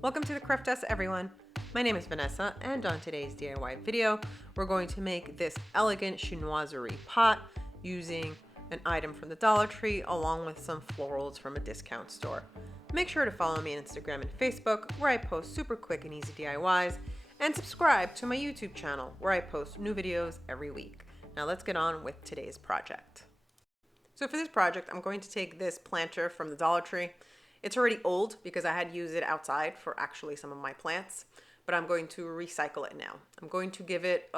Welcome to the Craft Desk, everyone. My name is Vanessa, and on today's DIY video, we're going to make this elegant chinoiserie pot using an item from the Dollar Tree along with some florals from a discount store. Make sure to follow me on Instagram and Facebook, where I post super quick and easy DIYs, and subscribe to my YouTube channel, where I post new videos every week. Now let's get on with today's project. So for this project, I'm going to take this planter from the Dollar Tree. It's already old because I had used it outside for actually some of my plants, but I'm going to recycle it now. I'm going to give it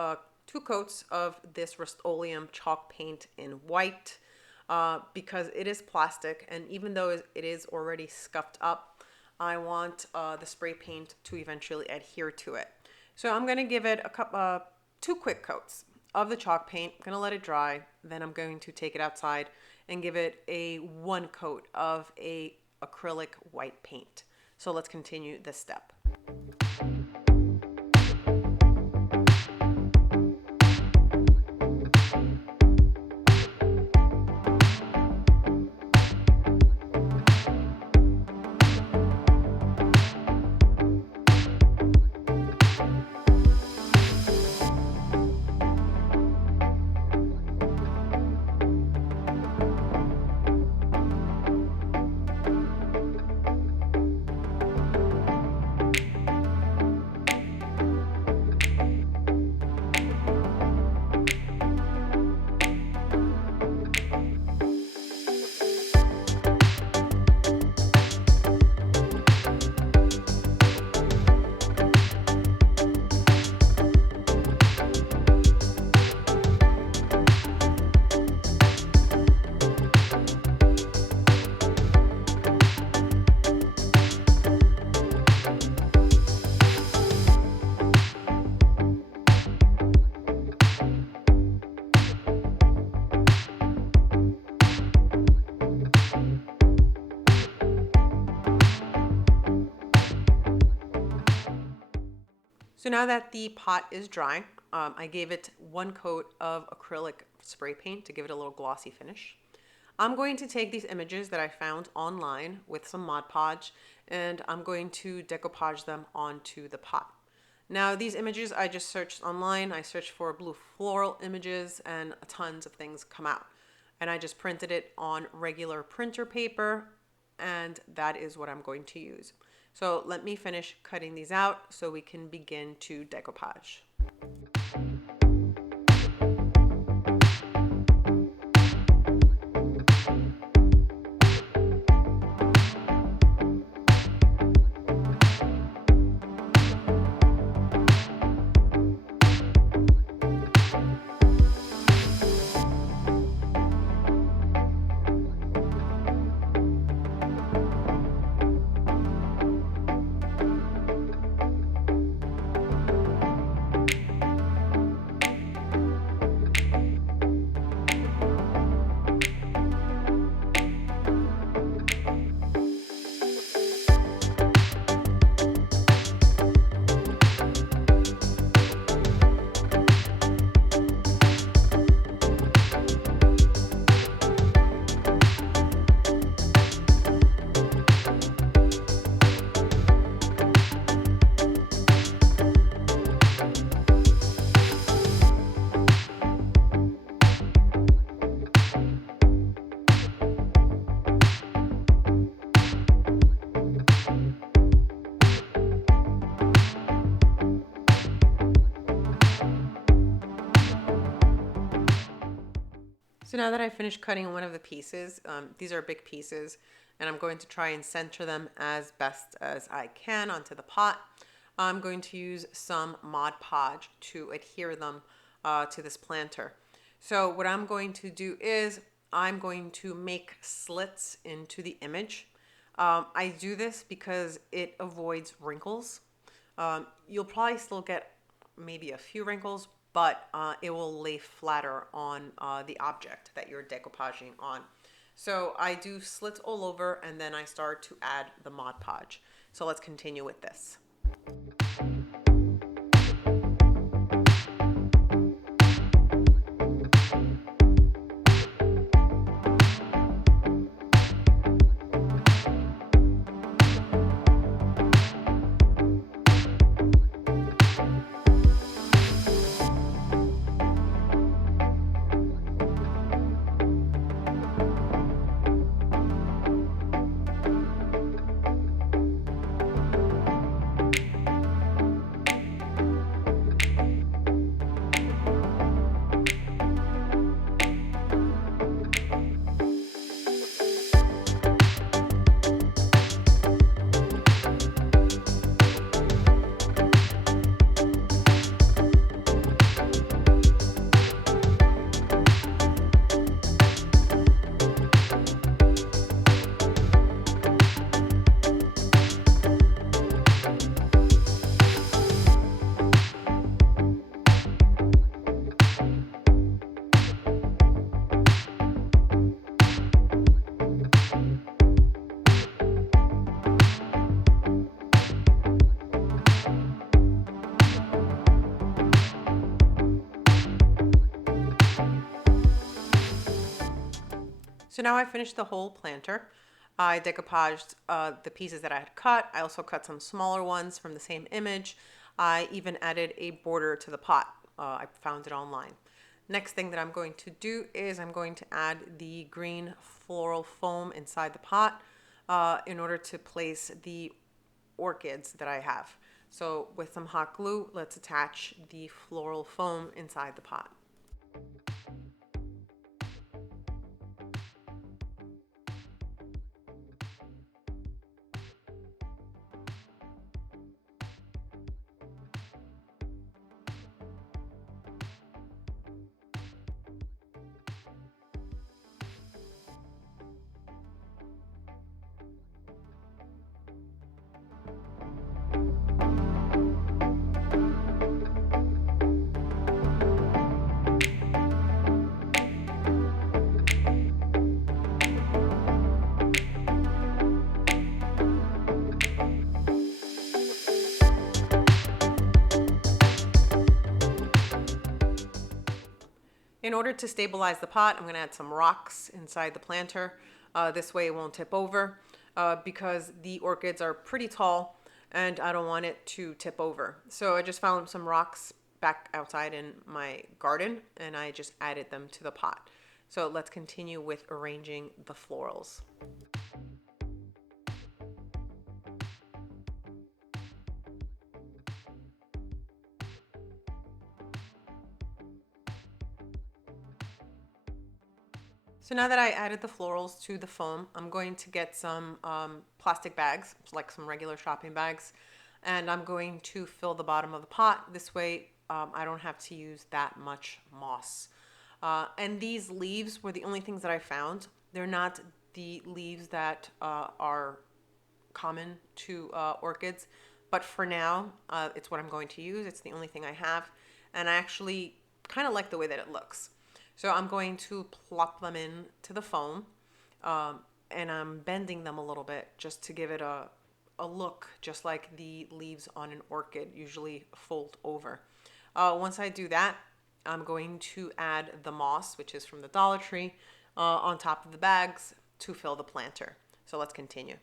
2 coats of this Rust-Oleum chalk paint in white because it is plastic, and even though it is already scuffed up, I want the spray paint to eventually adhere to it. So I'm going to give it 2 quick coats of the chalk paint. I'm going to let it dry, then I'm going to take it outside and give it a 1 coat of a acrylic white paint. So let's continue this step. So now that the pot is dry, I gave it 1 coat of acrylic spray paint to give it a little glossy finish. I'm going to take these images that I found online with some Mod Podge, and I'm going to decoupage them onto the pot. Now these images I just searched online. I searched for blue floral images and tons of things come out. And I just printed it on regular printer paper, and that is what I'm going to use. So let me finish cutting these out so we can begin to decoupage. So now that I finished cutting one of the pieces, these are big pieces, and I'm going to try and center them as best as I can onto the pot. I'm going to use some Mod Podge to adhere them to this planter. So what I'm going to do is I'm going to make slits into the image. I do this because it avoids wrinkles. You'll probably still get maybe a few wrinkles, but it will lay flatter on the object that you're decoupaging on. So I do slits all over, and then I start to add the Mod Podge. So let's continue with this. So now I finished the whole planter. I decoupaged the pieces that I had cut. I also cut some smaller ones from the same image. I even added a border to the pot. I found it online. Next thing that I'm going to do is I'm going to add the green floral foam inside the pot in order to place the orchids that I have. So with some hot glue, let's attach the floral foam inside the pot. In order to stabilize the pot, I'm going to add some rocks inside the planter. This way it won't tip over because the orchids are pretty tall and I don't want it to tip over. So I just found some rocks back outside in my garden and I just added them to the pot. So let's continue with arranging the florals. So now that I added the florals to the foam, I'm going to get some plastic bags, like some regular shopping bags, and I'm going to fill the bottom of the pot. This way I don't have to use that much moss. And these leaves were the only things that I found. They're not the leaves that are common to orchids, but for now it's what I'm going to use. It's the only thing I have, and I actually kind of like the way that it looks. So I'm going to plop them in to the foam and I'm bending them a little bit just to give it a look just like the leaves on an orchid usually fold over. Once I do that, I'm going to add the moss, which is from the Dollar Tree, on top of the bags to fill the planter. So let's continue.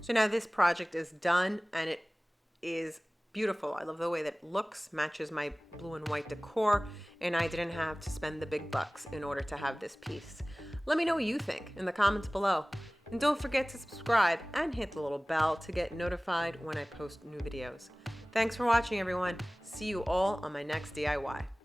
So now this project is done and it is beautiful. I love the way that it looks, matches my blue and white decor, and I didn't have to spend the big bucks in order to have this piece. Let me know what you think in the comments below. And don't forget to subscribe and hit the little bell to get notified when I post new videos. Thanks for watching, everyone. See you all on my next DIY.